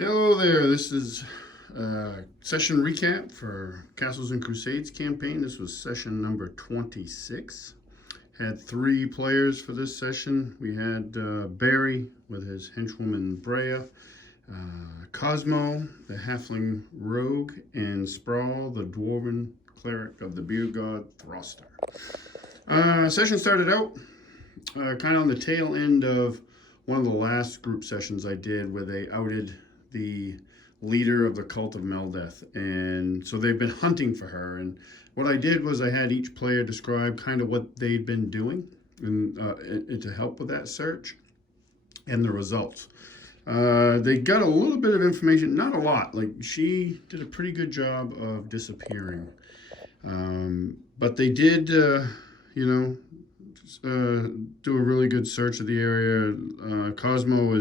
Hello there, this is session recap for Castles and Crusades campaign. This was session number 26. Had 3 players for this session. We had Barry with his henchwoman Brea, Cosmo, the halfling rogue, and Spraul, the dwarven cleric of the beer god Throster. Session started out kind of on the tail end of one of the last group sessions I did where they outed the leader of the cult of Meldeth, and so they've been hunting for her. And what I did was I had each player describe kind of what they'd been doing and to help with that search and the results. They got a little bit of information, not a lot. Like, she did a pretty good job of disappearing, but they did, do a really good search of the area. Cosmo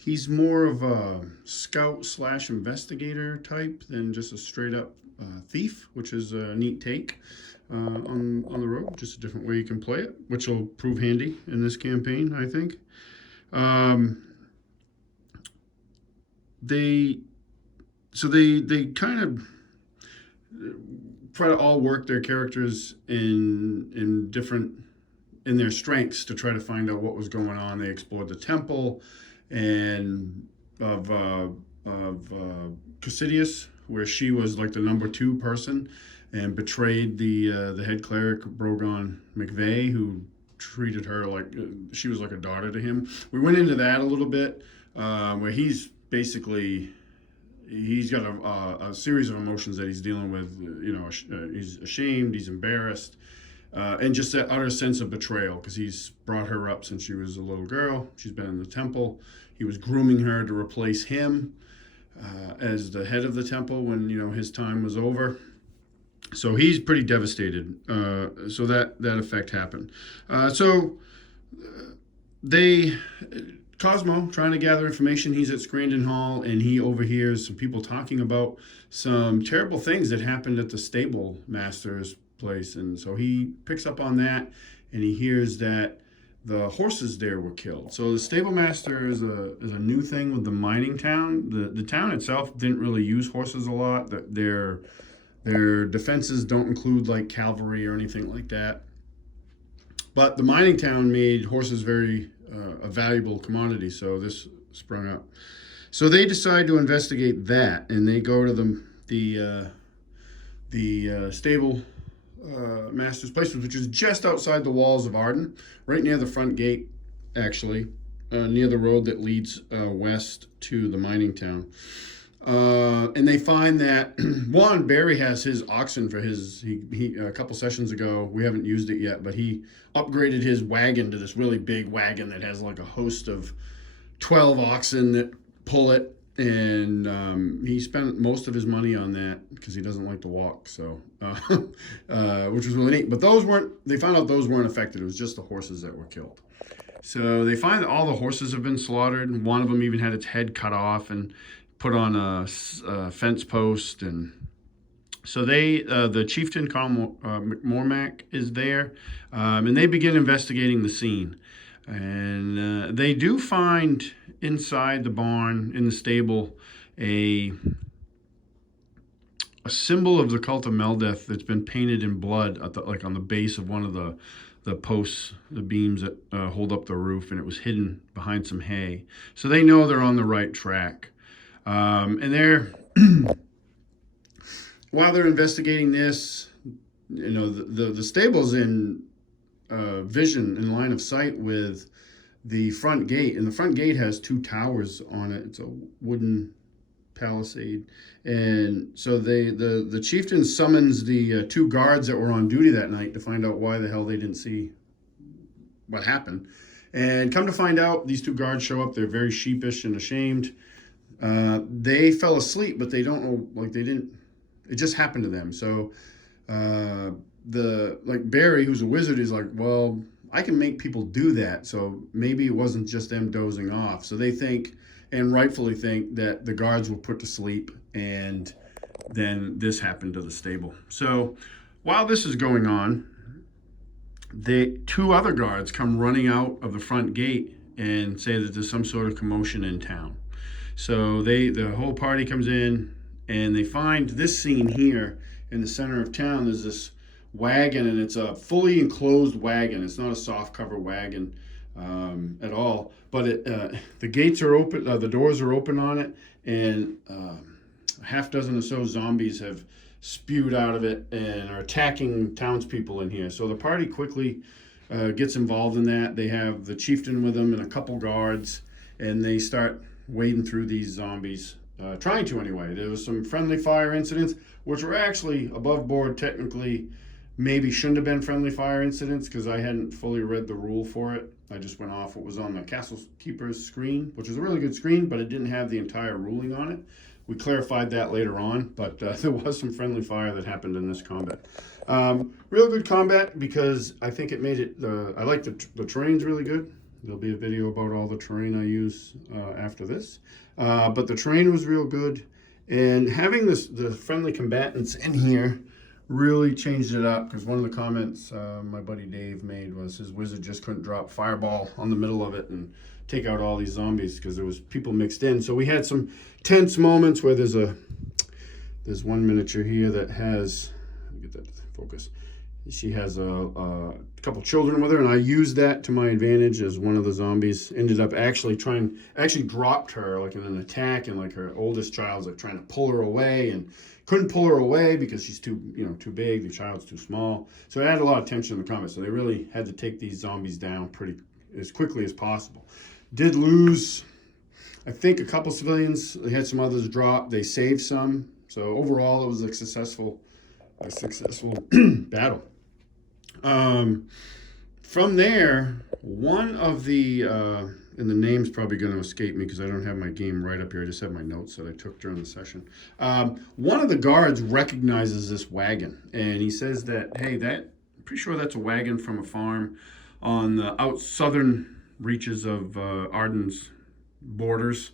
he's more of a scout / investigator type than just a straight up thief, which is a neat take on the road. Just a different way you can play it, which will prove handy in this campaign, I think. They kind of try to all work their characters in their strengths to try to find out what was going on. They explored the temple and of Cosmius, where she was like the number 2 person and betrayed the head cleric Brogan McVeigh, who treated her like she was like a daughter to him. We went into that a little bit, where he's got a series of emotions that he's dealing with. He's ashamed, he's embarrassed, and just that utter sense of betrayal, because he's brought her up since she was a little girl. She's been in the temple. He was grooming her to replace him as the head of the temple when his time was over. So he's pretty devastated. So that effect happened. Cosmo, trying to gather information, he's at Scrandon Hall, and he overhears some people talking about some terrible things that happened at the stable master's place. And so he picks up on that, and he hears that the horses there were killed. So the stable master is a new thing with the mining town. The town itself didn't really use horses a lot. Their defenses don't include like cavalry or anything like that. But the mining town made horses very a valuable commodity, so this sprung up. So they decide to investigate that, and they go to the stable master's place, which is just outside the walls of Arden, right near the front gate, actually, near the road that leads west to the mining town. And they find that Barry has his oxen for he a couple sessions ago. We haven't used it yet, but he upgraded his wagon to this really big wagon that has like a host of 12 oxen that pull it. And he spent most of his money on that because he doesn't like to walk. So, which was really neat. But they found out those weren't affected. It was just the horses that were killed. So they find that all the horses have been slaughtered. One of them even had its head cut off and put on a fence post. And so the chieftain, McMormack, is there, and they begin investigating the scene. And they do find inside the barn, in the stable, a symbol of the cult of Meldeth that's been painted in blood on the base of one of the posts, the beams that hold up the roof, and it was hidden behind some hay. So they know they're on the right track. And they're while they're investigating this, the stable's in vision, in line of sight with the front gate, and the front gate has 2 towers on it. It's a wooden palisade, and so the chieftain summons the 2 guards that were on duty that night to find out why the hell they didn't see what happened. And come to find out, these 2 guards show up. They're very sheepish and ashamed. They fell asleep, but they don't know, it just happened to them. So Barry, who's a wizard, is like, well, I can make people do that, so maybe it wasn't just them dozing off. So they think, and rightfully think, that the guards were put to sleep, and then this happened to the stable. So while this is going on, the 2 other guards come running out of the front gate and say that there's some sort of commotion in town. So the whole party comes in, and they find this scene here in the center of town. There's this wagon, and it's a fully enclosed wagon. It's not a soft cover wagon at all. But the gates are open, the doors are open on it, and a half dozen or so zombies have spewed out of it and are attacking townspeople in here. So the party quickly gets involved in that. They have the chieftain with them and a couple guards, and they start wading through these zombies, trying to anyway. There was some friendly fire incidents, which were actually above board technically. Maybe shouldn't have been friendly fire incidents because I hadn't fully read the rule for it. I just went off what was on the Castle Keeper's screen, which was a really good screen, but it didn't have the entire ruling on it. We clarified that later on, but there was some friendly fire that happened in this combat. Real good combat because I think it made it, I like the terrain's really good. There'll be a video about all the terrain I use after this. But the terrain was real good. And having the friendly combatants in here really changed it up, because one of the comments my buddy Dave made was his wizard just couldn't drop fireball on the middle of it and take out all these zombies because there was people mixed in. So we had some tense moments where there's one miniature here that has, let me get that to focus. She has a couple children with her, and I used that to my advantage as one of the zombies ended up actually dropped her like in an attack, and like her oldest child's like trying to pull her away and couldn't pull her away because she's too big, the child's too small. So it had a lot of tension in the combat. So they really had to take these zombies down as quickly as possible. Did lose, I think, a couple civilians. They had some others drop. They saved some. So overall, it was a successful battle. From there, one of the, and the name's probably going to escape me because I don't have my game right up here. I just have my notes that I took during the session. One of the guards recognizes this wagon, and he says that, hey, I'm pretty sure that's a wagon from a farm on the southern reaches of Arden's borders.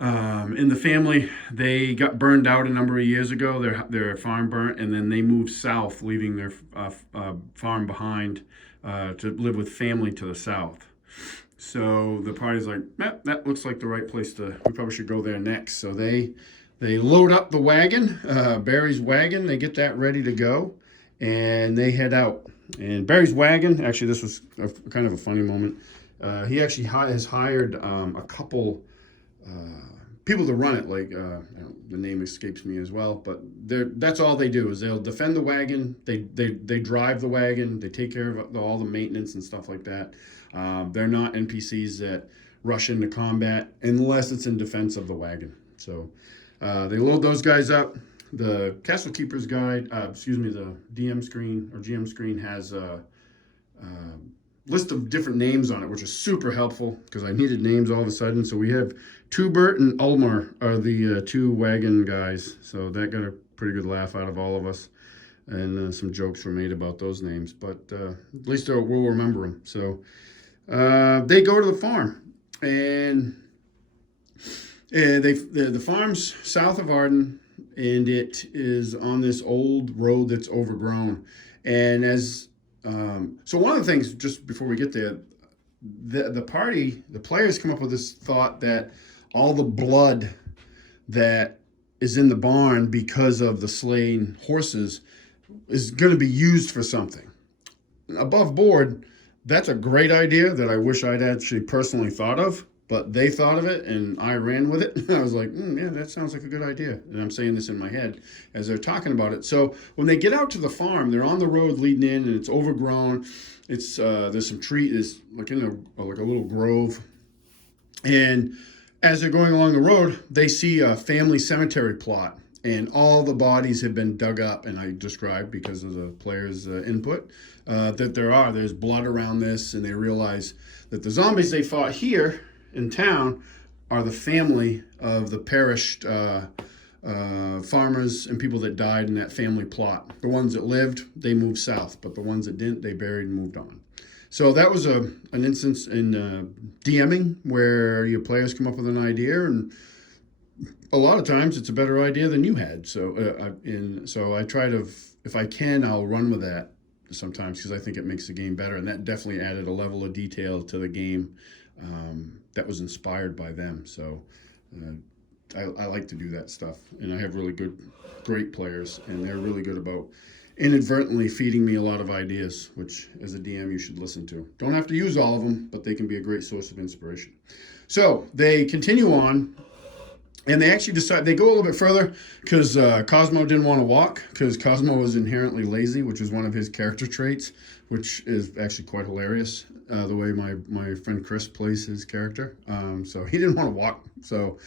In the family, they got burned out a number of years ago. Their farm burnt, and then they moved south, leaving their farm behind to live with family to the south. So the party's like, that looks like the right place we probably should go there next. So they load up the wagon, Barry's wagon. They get that ready to go, and they head out. And Barry's wagon, actually, this was kind of a funny moment. He actually has hired a couple people to run it, like the name escapes me as well, but that's all they do is they'll defend the wagon, they drive the wagon, they take care of all the maintenance and stuff like that. They're not NPCs that rush into combat unless it's in defense of the wagon. So they load those guys up. The Castle Keeper's Guide, the DM screen or GM screen has a list of different names on it, which is super helpful because I needed names all of a sudden. So we have Tubert and Ulmar are the two wagon guys. So that got a pretty good laugh out of all of us. And some jokes were made about those names, but at least we'll remember them. So they go to the farm, and the farm's south of Arden, and it is on this old road that's overgrown. And so one of the things, just before we get there, the players come up with this thought that all the blood that is in the barn because of the slain horses is going to be used for something. Above board, that's a great idea that I wish I'd actually personally thought of, but they thought of it and I ran with it. I was like, yeah, that sounds like a good idea. And I'm saying this in my head as they're talking about it. So when they get out to the farm, they're on the road leading in, and it's overgrown. It's there's some trees, like in a little grove. And as they're going along the road, they see a family cemetery plot, and all the bodies have been dug up. And I described, because of the players' input, that there's blood around this, and they realize that the zombies they fought here in town are the family of the perished farmers and people that died in that family plot. The ones that lived, they moved south, but the ones that didn't, they buried and moved on. So that was an instance in DMing where your players come up with an idea, and a lot of times it's a better idea than you had. So so I try to, if I can, I'll run with that sometimes because I think it makes the game better, and that definitely added a level of detail to the game that was inspired by them. So I like to do that stuff, and I have great players, and they're really good about inadvertently feeding me a lot of ideas, which as a DM you should listen to. Don't have to use all of them, but they can be a great source of inspiration. So they continue on, and they actually decide, they go a little bit further because Cosmo didn't want to walk, because Cosmo was inherently lazy, which is one of his character traits, which is actually quite hilarious, the way my friend Chris plays his character. So he didn't want to walk. So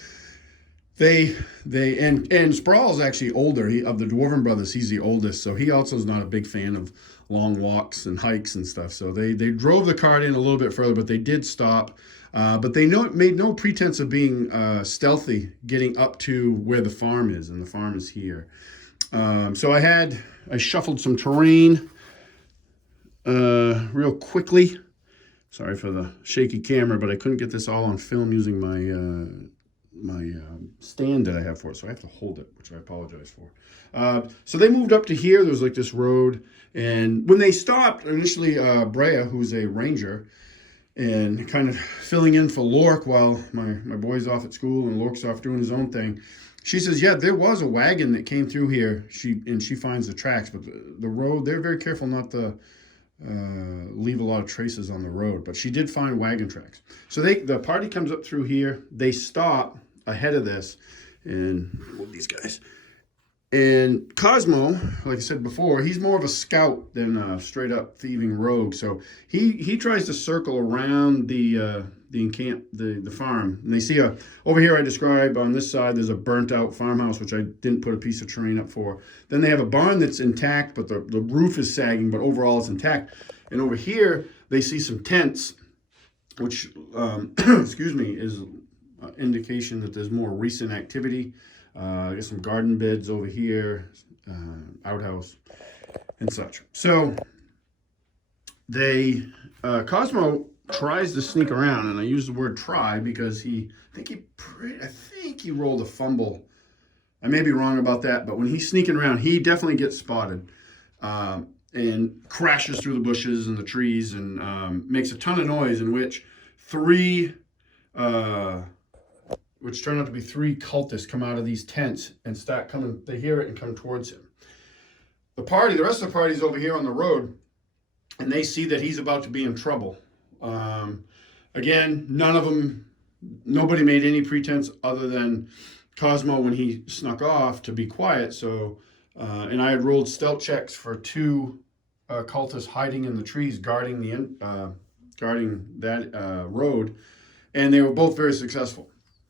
and Spraul is actually older. Of the Dwarven brothers, he's the oldest, so he also is not a big fan of long walks and hikes and stuff. So they drove the cart in a little bit further, but they did stop. But they made no pretense of being stealthy, getting up to where the farm is, and the farm is here. So I shuffled some terrain real quickly. Sorry for the shaky camera, but I couldn't get this all on film using my stand that I have for it, so I have to hold it, which I apologize for. So they moved up to here. There was like this road, and when they stopped, initially Brea, who's a ranger, and kind of filling in for Lork while my boy's off at school and Lork's off doing his own thing, she says, yeah, there was a wagon that came through here. She finds the tracks, but the road, they're very careful not to leave a lot of traces on the road, but she did find wagon tracks. So the party comes up through here. They stop ahead of this, and move these guys. And Cosmo, like I said before, he's more of a scout than a straight up thieving rogue. So he tries to circle around the farm. And they see over here I describe on this side, there's a burnt out farmhouse, which I didn't put a piece of terrain up for. Then they have a barn that's intact, but the roof is sagging, but overall it's intact. And over here, they see some tents, which, excuse me, is indication that there's more recent activity. I got some garden beds over here, outhouse, and such. So Cosmo tries to sneak around, and I use the word try because I think he rolled a fumble. I may be wrong about that, but when he's sneaking around, he definitely gets spotted and crashes through the bushes and the trees and makes a ton of noise, in which which turn out to be three cultists come out of these tents and start coming. They hear it and come towards him. The rest of the party's over here on the road, and they see that he's about to be in trouble. Again, nobody made any pretense other than Cosmo when he snuck off to be quiet. So, and I had rolled stealth checks for two cultists hiding in the trees, guarding that road, and they were both very successful.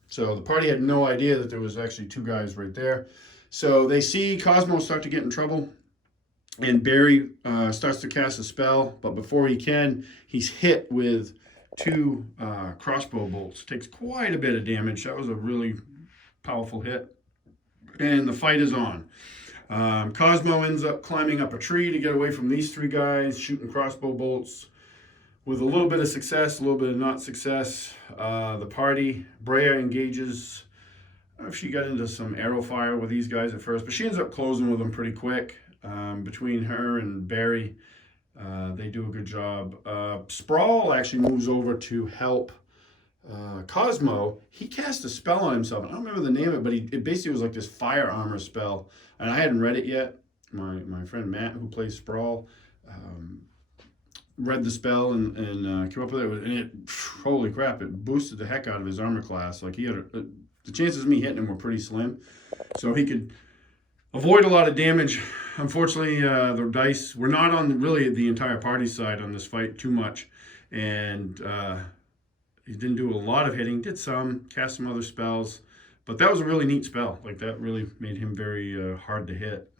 So the party had no idea that there was actually two guys right there. So they see Cosmo start to get in trouble, and Barry starts to cast a spell, but before he can, he's hit with two crossbow bolts. Takes quite a bit of damage. That was a really powerful hit. And the fight is on. Cosmo ends up climbing up a tree to get away from these three guys, shooting crossbow bolts. With a little bit of success, a little bit of not success, the party, Brea engages. I don't know if she got into some arrow fire with these guys at first, but she ends up closing with them pretty quick. Between her and Barry, they do a good job. Spraul actually moves over to help Cosmo. He cast a spell on himself. I don't remember the name of it, but it basically was like this fire armor spell, and I hadn't read it yet. My friend Matt, who plays Spraul, read the spell and came up with it, and it, holy crap, it boosted the heck out of his armor class. Like, he had the chances of me hitting him were pretty slim, so he could avoid a lot of damage. Unfortunately, the dice were not on really the entire party side on this fight too much, and he didn't do a lot of hitting. Did some, cast some other spells, but that was a really neat spell. Like, that really made him very hard to hit.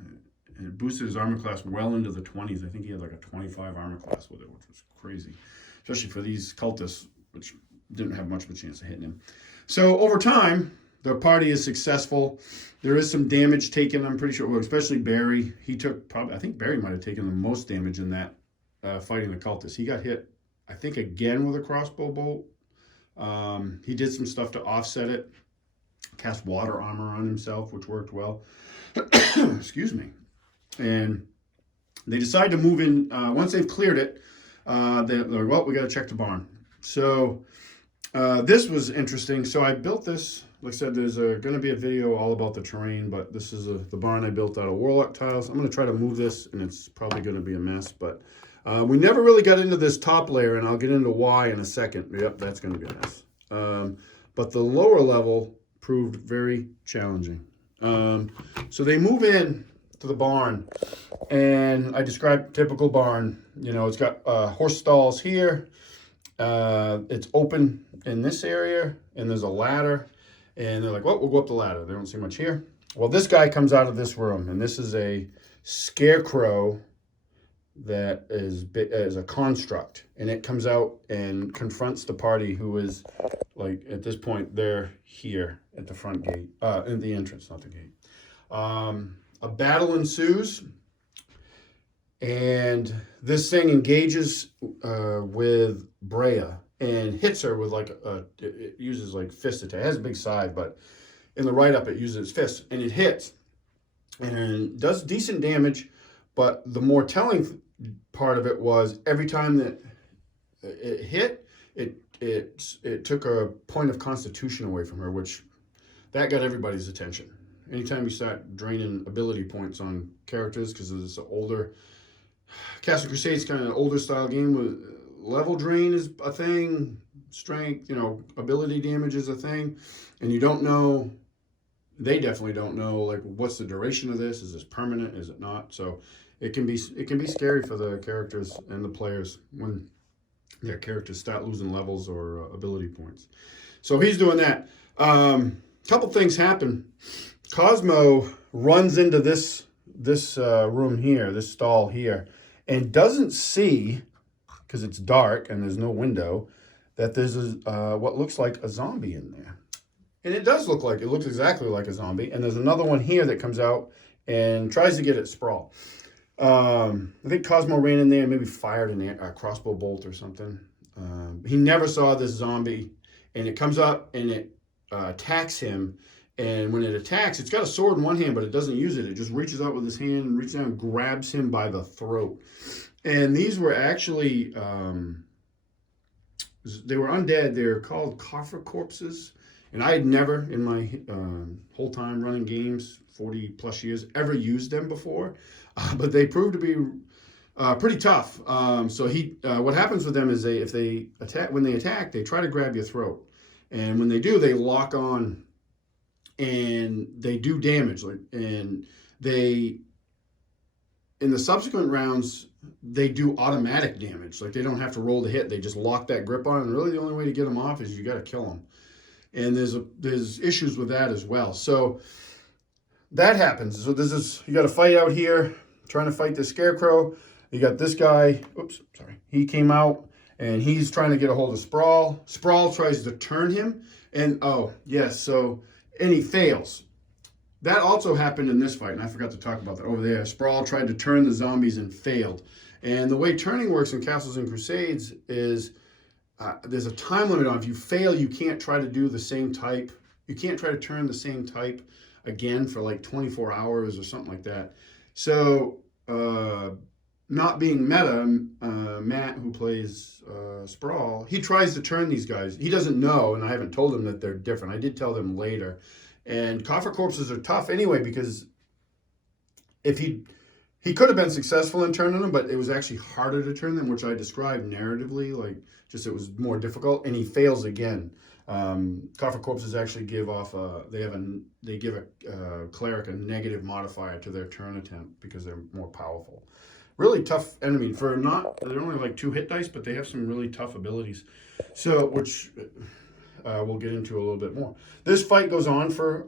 And it boosted his armor class well into the 20s. I think he had like a 25 armor class with it, which was crazy, especially for these cultists, which didn't have much of a chance of hitting him. So over time, the party is successful. There is some damage taken, I'm pretty sure, well, especially Barry. He took I think Barry might have taken the most damage in that fighting the cultists. He got hit, I think, again with a crossbow bolt. He did some stuff to offset it. Cast water armor on himself, which worked well. Excuse me. And they decide to move in. Once they've cleared it, they're like, well, we got to check the barn. So this was interesting. So I built this like I said, there's going to be a video all about the terrain, but this is the barn I built out of Warlock tiles. I'm going to try to move this, and it's probably going to be a mess, but we never really got into this top layer, and I'll get into why in a second. Yep, that's going to be a mess. But the lower level proved very challenging. So they move in to the barn, and I described typical barn. You know, it's got horse stalls here. It's open in this area, and there's a ladder. And they're like, well, we'll go up the ladder. They don't see much here. Well, this guy comes out of this room, and this is a scarecrow that is a construct. And it comes out and confronts the party, who is, like, at this point, they're here at the front gate, in the entrance, not the gate. A battle ensues, and this thing engages with Brea and hits her with it uses like fist attack. It has a big side, but in the write-up it uses its fist, and it hits and does decent damage. But the more telling part of it was every time that it hit, it took a point of constitution away from her, which that got everybody's attention. Anytime you start draining ability points on characters, because it's an older Castle Crusades kind of older style game with level drain is a thing, strength, you know, ability damage is a thing, and you don't know, they definitely don't know, like, what's the duration of this? Is this permanent? Is it not? So it can be scary for the characters and the players when their characters start losing levels or ability points. So he's doing that. Couple things happen. Cosmo runs into this room here, this stall here, and doesn't see, because it's dark and there's no window, that there's what looks like a zombie in there. And it does look like, it looks exactly like a zombie. And there's another one here that comes out and tries to get at Spraul. I think Cosmo ran in there and maybe fired a crossbow bolt or something. He never saw this zombie, and it comes up and it attacks him. And when it attacks, it's got a sword in one hand, but it doesn't use it. It just reaches out with his hand and reaches down and grabs him by the throat. And these were actually, they were undead. They're called coffer corpses. And I had never, in my whole time running games, 40 plus years, ever used them before. But they proved to be pretty tough. So what happens with them is when they attack, they try to grab your throat. And when they do, they lock on and they do damage. And in the subsequent rounds, they do automatic damage. Like, they don't have to roll to hit. They just lock that grip on. And really the only way to get them off is you got to kill them. And there's issues with that as well. So that happens. So you got to fight out here, trying to fight the scarecrow. You got this guy. Oops, sorry. He came out and he's trying to get a hold of Spraul. Spraul tries to turn him, and and he fails. That also happened in this fight, and I forgot to talk about that over there. Spraul tried to turn the zombies and failed. And the way turning works in Castles and Crusades is there's a time limit on. If you fail, you can't try to do the same type. You can't try to turn the same type again for like 24 hours or something like that. So not being meta, Matt, who plays Spraul, he tries to turn these guys. He doesn't know, and I haven't told him that they're different. I did tell them later. And coffer corpses are tough anyway, because if he could have been successful in turning them, but it was actually harder to turn them, which I described narratively, like just it was more difficult, and he fails again. Coffer corpses actually give off they give a cleric a negative modifier to their turn attempt because they're more powerful. Really tough enemy. They're only like 2 hit dice, but they have some really tough abilities. So, which we'll get into a little bit more. This fight goes on for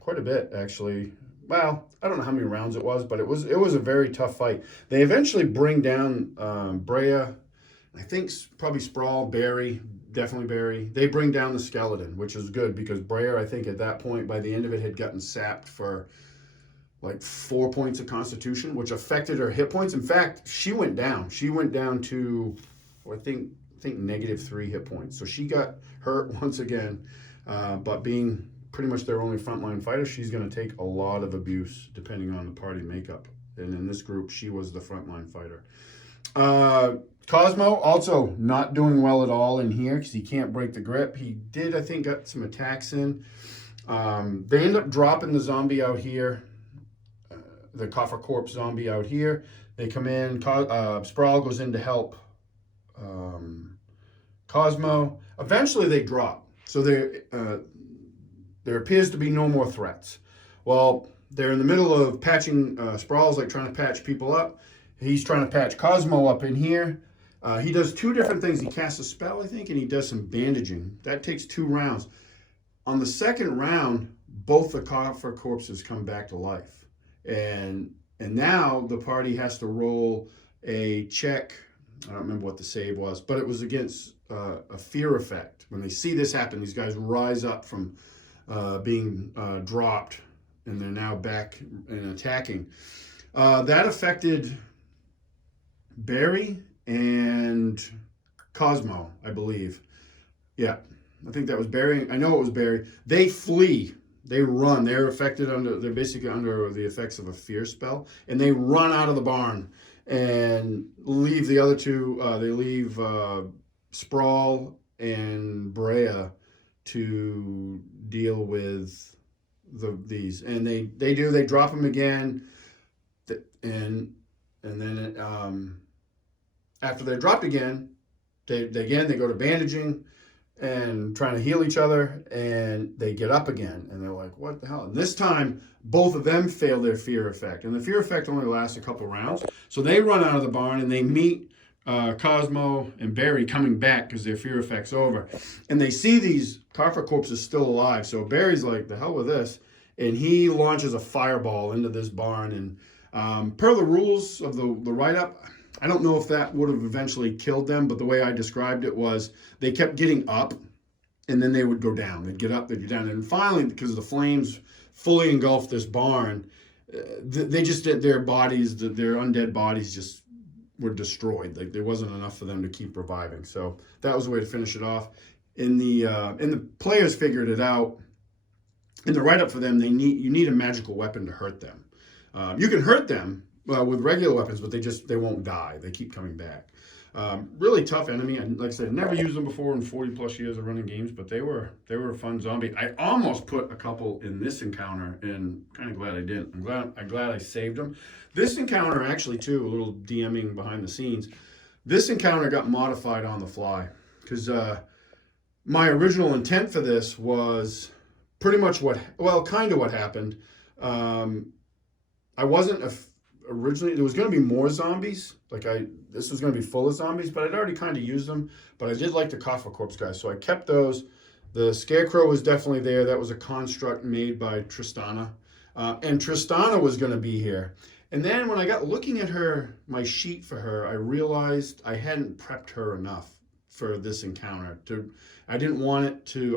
quite a bit, actually. Well, I don't know how many rounds it was, but it was a very tough fight. They eventually bring down Brea, I think probably Spraul, definitely Brea. They bring down the skeleton, which is good because Brea, I think at that point, by the end of it, had gotten sapped for like 4 points of constitution, which affected her hit points. In fact, she went down. She went down to, I think -3 hit points. So she got hurt once again, but being pretty much their only frontline fighter, she's going to take a lot of abuse depending on the party makeup. And in this group, she was the frontline fighter. Cosmo also not doing well at all in here because he can't break the grip. He did, I think, got some attacks in. They end up dropping the zombie out here, the Coffer Corpse zombie out here. They come in. Spraul goes in to help Cosmo. Eventually, they drop. So there appears to be no more threats. Well, they're in the middle of patching. Spraul's like trying to patch people up. He's trying to patch Cosmo up in here. He does two different things. He casts a spell, I think, and he does some bandaging. That takes 2 rounds. On the second round, both the Coffer Corpses come back to life. And now the party has to roll a check. I don't remember what the save was, but it was against a fear effect. When they see this happen, these guys rise up from being dropped, and they're now back and attacking. That affected Barry and Cosmo, I believe. Yeah, I think that was Barry. I know it was Barry. They flee. They run. They're they're basically under the effects of a fear spell, and they run out of the barn and leave the other two. They leave Spraul and Brea to deal with these, and they drop them again, and then after they're dropped again, they go to bandaging and trying to heal each other, and they get up again, and they're like, what the hell? And this time, both of them fail their fear effect, and the fear effect only lasts a couple rounds. So they run out of the barn, and they meet Cosmo and Barry coming back because their fear effect's over. And they see these Coffer Corpses still alive, so Barry's like, the hell with this, and he launches a fireball into this barn, and per the rules of the write-up, I don't know if that would have eventually killed them, but the way I described it was they kept getting up, and then they would go down. They'd get up, they'd get down. And finally, because the flames fully engulfed this barn, they just did their undead bodies just were destroyed. Like there wasn't enough for them to keep reviving. So that was the way to finish it off. And the players figured it out. In the write-up for them, you need a magical weapon to hurt them. You can hurt them with regular weapons, but they won't die. They keep coming back. Really tough enemy. And like I said, never used them before in 40 plus years of running games, but they were a fun zombie. I almost put a couple in this encounter, and kind of glad I didn't. I'm glad I saved them. This encounter actually too, a little DMing behind the scenes. This encounter got modified on the fly because my original intent for this was pretty much kind of what happened. I wasn't originally, there was going to be more zombies. This was going to be full of zombies, but I'd already kind of used them. But I did like the Coffer Corpse guys, so I kept those. The Scarecrow was definitely there. That was a construct made by Tristana. And Tristana was going to be here. And then when I got looking at my sheet for her, I realized I hadn't prepped her enough for this encounter. I wanted to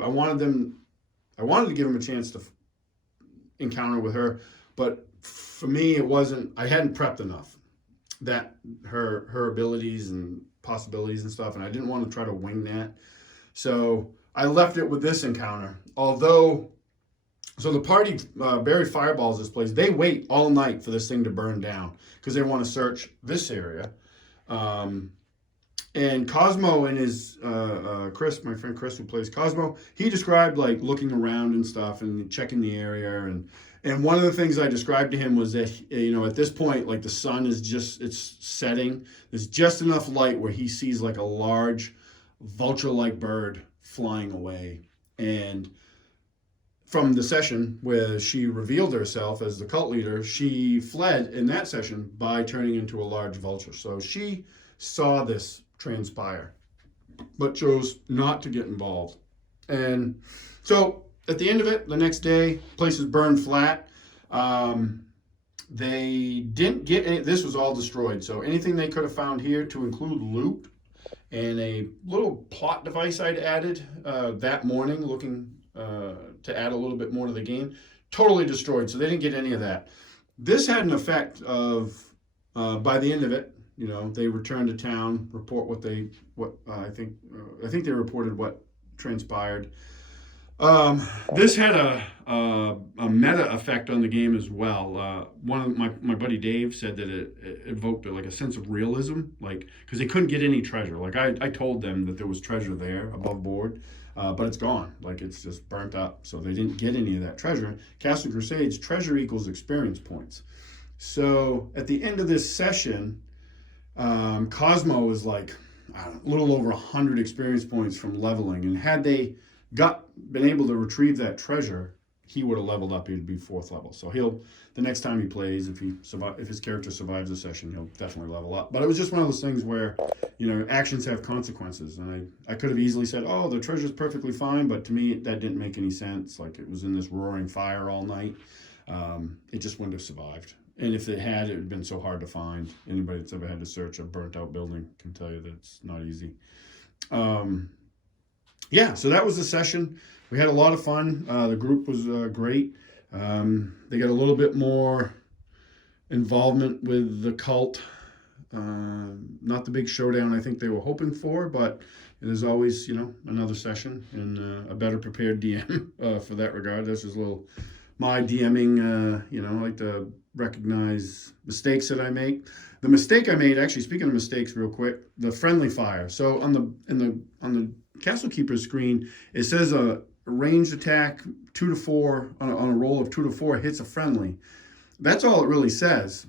give them a chance to encounter with her, but for me, I hadn't prepped enough. That her abilities and possibilities and stuff, and I didn't want to try to wing that. So I left it with this encounter. So the party, Barry fireballs this place. They wait all night for this thing to burn down because they want to search this area. And Cosmo and his Chris, my friend Chris, who plays Cosmo, he described like looking around and stuff and checking the area. And one of the things I described to him was that, at this point, like the sun it's setting. There's just enough light where he sees like a large vulture-like bird flying away. And from the session where she revealed herself as the cult leader, she fled in that session by turning into a large vulture. So she saw this transpire, but chose not to get involved. And so at the end of it, the next day, places burned flat. They didn't get any, this was all destroyed. So anything they could have found here, to include loot and a little plot device I'd added that morning, looking to add a little bit more to the game, totally destroyed. So they didn't get any of that. This had an effect of, by the end of it, they returned to town, report I think they reported what transpired. This had a meta effect on the game as well. One of my buddy Dave said that it evoked like a sense of realism, like because they couldn't get any treasure. Like I told them that there was treasure there above board, but it's gone. Like it's just burnt up, so they didn't get any of that treasure. Castle Crusades, treasure equals experience points. So at the end of this session, Cosmo was like I don't know, a little over 100 experience points from leveling, and had they been able to retrieve that treasure, he would have leveled up. He'd be 4th level. So the next time he plays, if his character survives the session, he'll definitely level up. But it was just one of those things where, actions have consequences, and I could have easily said, oh, the treasure's perfectly fine, but to me that didn't make any sense. Like it was in this roaring fire all night. It just wouldn't have survived. And if it had, it would have been so hard to find. Anybody that's ever had to search a burnt out building can tell you that it's not easy. Yeah, so that was the session. We had a lot of fun. The group was great. They got a little bit more involvement with the cult. Not the big showdown I think they were hoping for, but there's always, another session and a better prepared DM for that regard. That's just a little my DMing. I like to recognize mistakes that I make. The mistake I made, actually, speaking of mistakes, real quick, the friendly fire. So on the Castle Keeper screen, it says a ranged attack 2 to 4 on a roll of 2 to 4 hits a friendly. That's all it really says.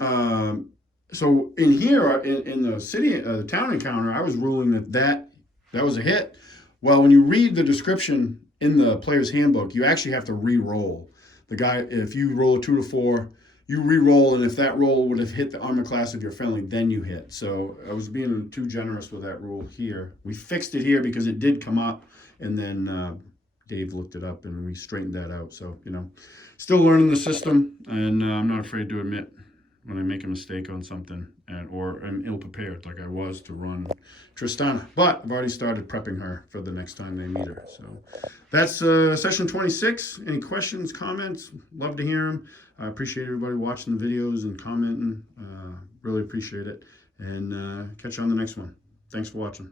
So in here, in the town encounter, I was ruling that was a hit. Well, when you read the description in the player's handbook, you actually have to re-roll. If you roll a 2 to 4, you re-roll, and if that roll would have hit the armor class of your friendly, then you hit. So I was being too generous with that rule here. We fixed it here because it did come up, and then Dave looked it up, and we straightened that out. So, still learning the system, and I'm not afraid to admit when I make a mistake on something or am ill-prepared like I was to run Tristana. But I've already started prepping her for the next time they meet her. So that's session 26. Any questions, comments? Love to hear them. I appreciate everybody watching the videos and commenting. Really appreciate it. And catch you on the next one. Thanks for watching.